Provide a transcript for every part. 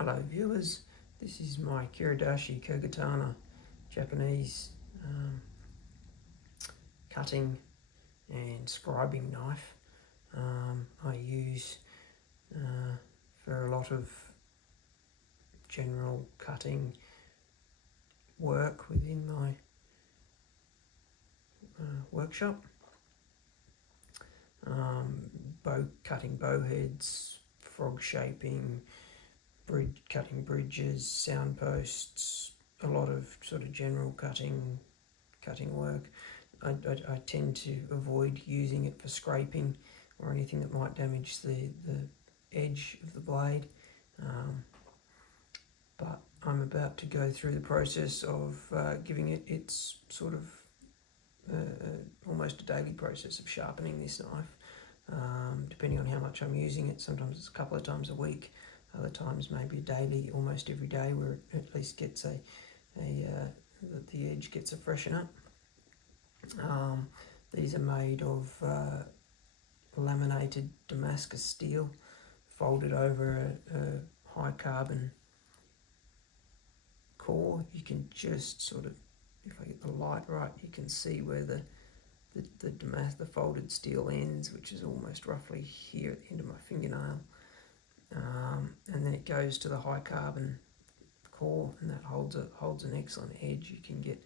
Hello viewers, this is my Kiridashi Kogatana Japanese cutting and scribing knife. I use for a lot of general cutting work within my workshop. Cutting bow heads, frog shaping, cutting bridges, sound posts, a lot of sort of general cutting work. I tend to avoid using it for scraping or anything that might damage the edge of the blade, but I'm about to go through the process of giving it its sort of almost a daily process of sharpening this knife, depending on how much I'm using it. Sometimes it's a couple of times a week, other times maybe daily, almost every day, where it at least gets the edge gets a freshen up. These are made of laminated Damascus steel, folded over a high carbon core. You can just sort of, if I get the light right, you can see where the folded steel ends, which is almost roughly here at the end of my fingernail, and then it goes to the high carbon core, and that holds an excellent edge. You can get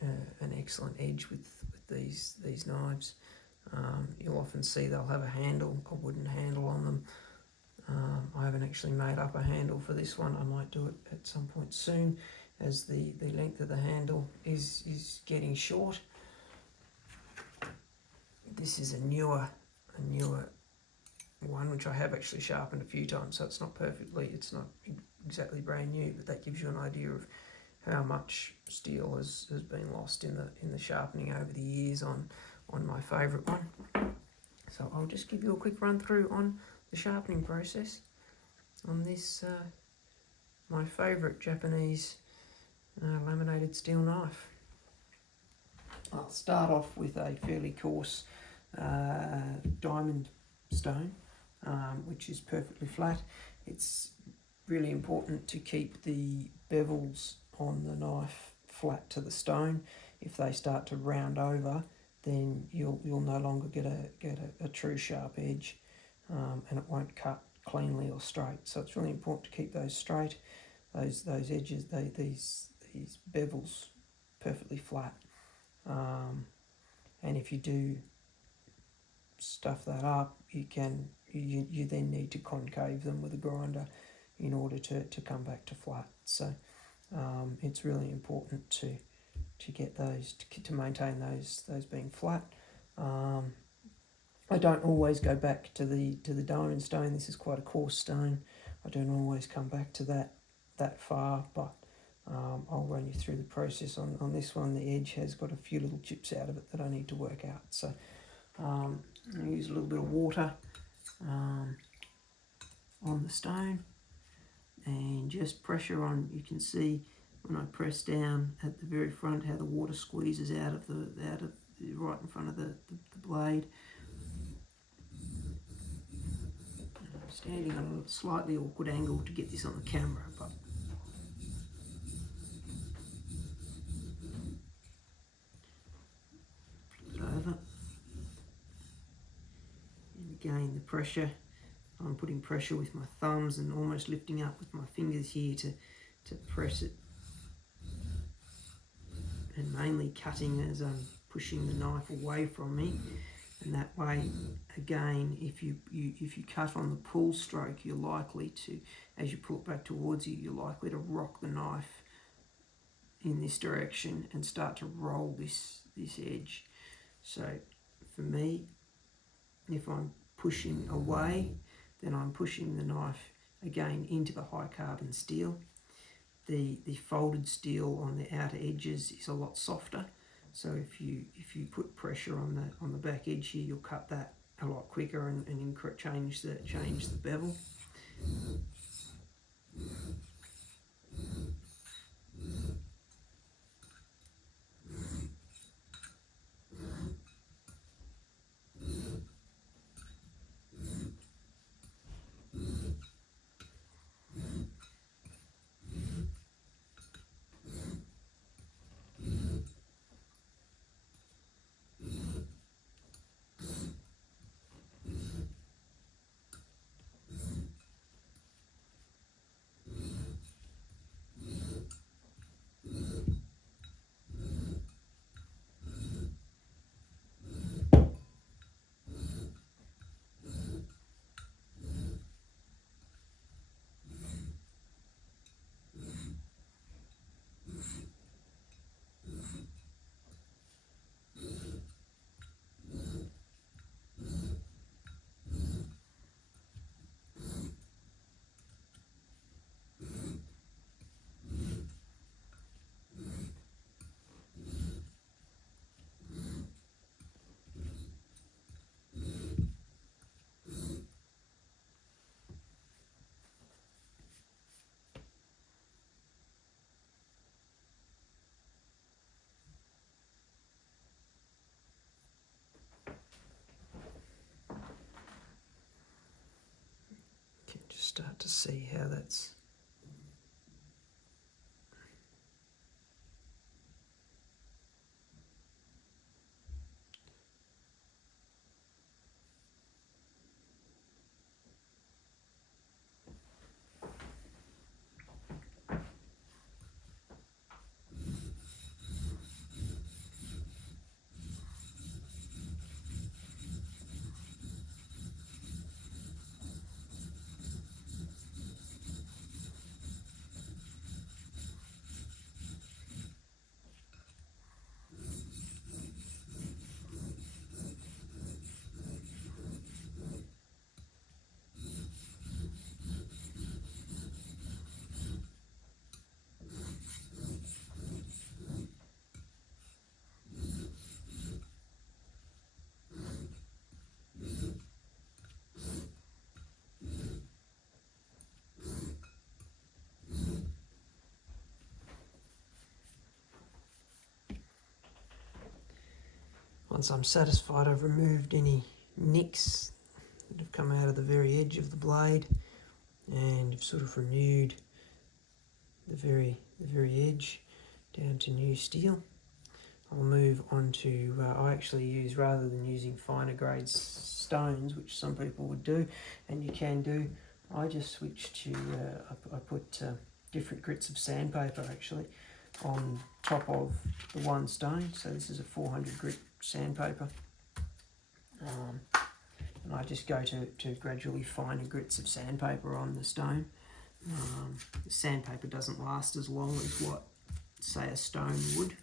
an excellent edge with these knives. You'll often see they'll have a wooden handle on them. I haven't actually made up a handle for this one. I might do it at some point soon, as the length of the handle is getting short. This is a newer one, which I have actually sharpened a few times, so it's not exactly brand new, but that gives you an idea of how much steel has been lost in the sharpening over the years on my favourite one. So I'll just give you a quick run through on the sharpening process on this my favourite Japanese laminated steel knife. I'll start off with a fairly coarse diamond stone, which is perfectly flat. It's really important to keep the bevels on the knife flat to the stone. If they start to round over, then you'll no longer get a true sharp edge, and it won't cut cleanly or straight. So it's really important to keep those straight, those edges, these bevels perfectly flat. And if you do stuff that up, you then need to concave them with a grinder in order to come back to flat. So it's really important to get those, to maintain those being flat. I don't always go back to the diamond stone. This is quite a coarse stone. I don't always come back to that far, but I'll run you through the process. On this one, the edge has got a few little chips out of it that I need to work out. So I'll use a little bit of water on the stone, and just pressure on. You can see when I press down at the very front how the water squeezes out of right in front of the blade. I'm standing on a slightly awkward angle to get this on the camera, but flip it over. And again, the pressure. I'm putting pressure with my thumbs and almost lifting up with my fingers here to press it, and mainly cutting as I'm pushing the knife away from me. And that way, again, if you cut on the pull stroke, you're likely to, as you pull it back towards you, you're likely to rock the knife in this direction and start to roll this edge. So for me, if I'm pushing away, then I'm pushing the knife again into the high carbon steel. The folded steel on the outer edges is a lot softer, so if you put pressure on the back edge here, you'll cut that a lot quicker and change the bevel. can just start to see how that's once I'm satisfied I've removed any nicks that have come out of the very edge of the blade and have sort of renewed the very edge down to new steel. I'll move on to, I actually use, rather than using finer grade stones, which some people would do, and you can do, I just switch to, I put different grits of sandpaper actually on top of the one stone. So this is a 400 grit sandpaper, and I just go to gradually finer grits of sandpaper on the stone. The sandpaper doesn't last as long as what, say, a stone would.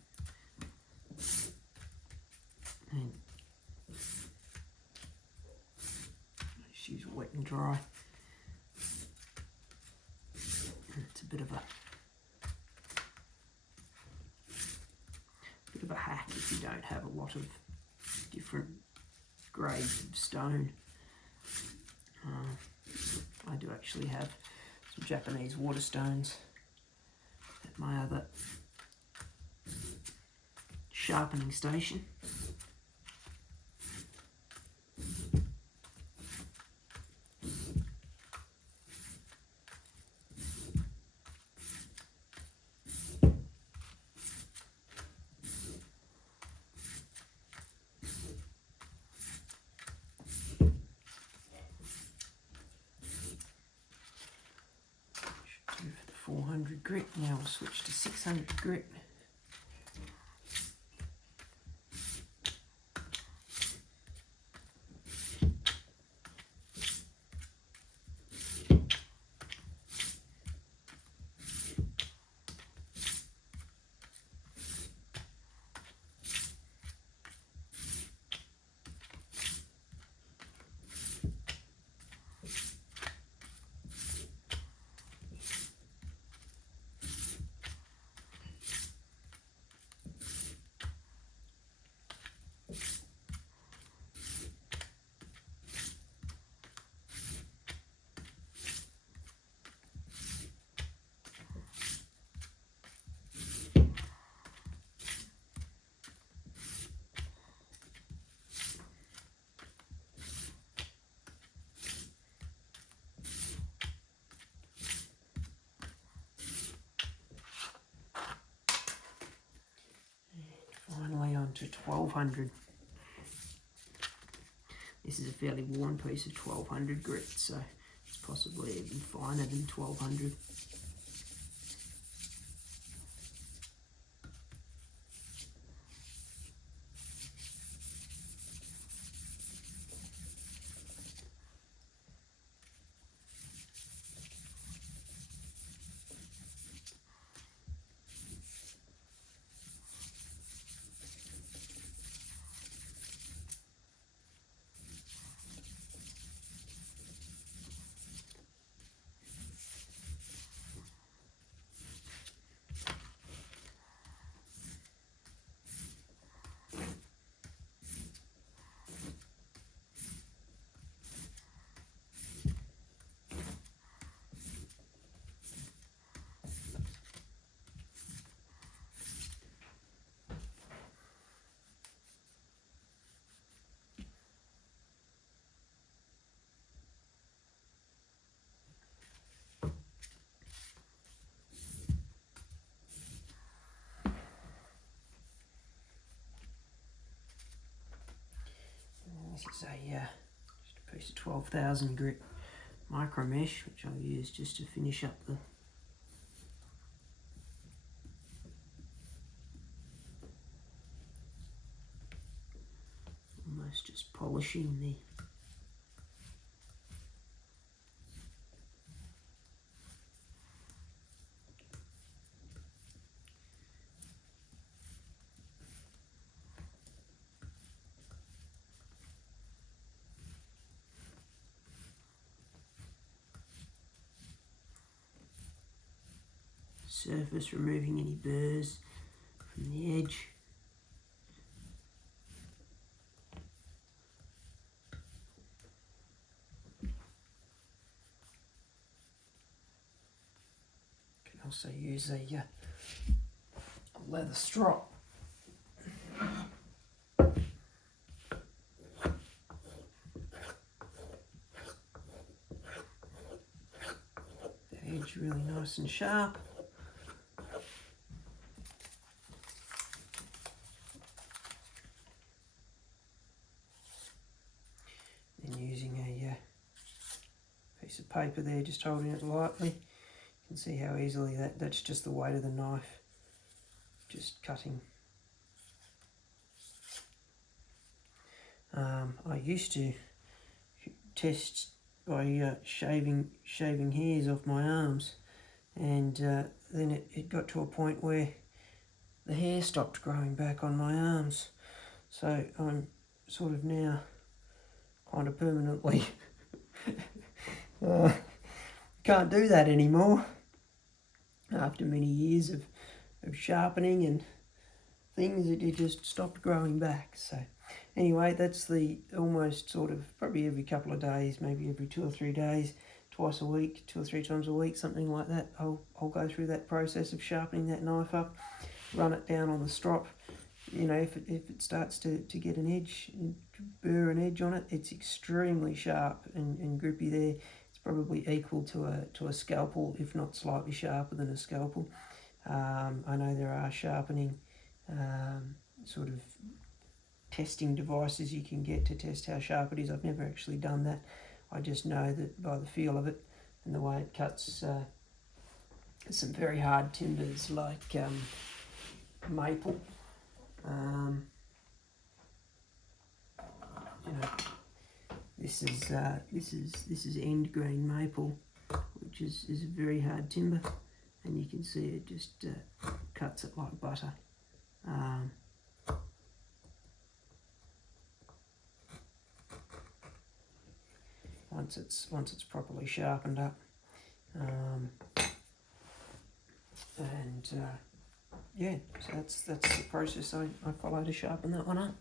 And just use wet and dry. And it's a bit of a hack if you don't have a lot of different grades of stone. I do actually have some Japanese water stones at my other sharpening station. Should do for the 400 grit. Now we'll switch to 600 grit. Finally on to 1200. This is a fairly worn piece of 1200 grit, so it's possibly even finer than 1200. This is just a piece of 12,000 grit micro mesh, which I'll use just to finish up the almost just polishing the surface, removing any burrs from the edge. Can also use a leather strop. The edge really nice and sharp. Using a piece of paper there, just holding it lightly. You can see how easily that's just the weight of the knife, just cutting. I used to test by shaving hairs off my arms, and then it got to a point where the hair stopped growing back on my arms, so I'm sort of now kind of permanently can't do that anymore after many years of sharpening and things. It just stopped growing back. So anyway, that's the almost sort of probably every couple of days, maybe every 2 or 3 days, twice a week, 2 or 3 times a week, something like that. I'll go through that process of sharpening that knife up, run it down on the strop. You know, if it starts to get an edge, burr an edge on it, it's extremely sharp and grippy there. It's probably equal to a scalpel, if not slightly sharper than a scalpel. I know there are sharpening sort of testing devices you can get to test how sharp it is. I've never actually done that. I just know that by the feel of it and the way it cuts some very hard timbers like maple. You know, this is end grain maple, which is a very hard timber, and you can see it just cuts it like butter. Once it's properly sharpened up, yeah, so that's the process I follow to sharpen that one up.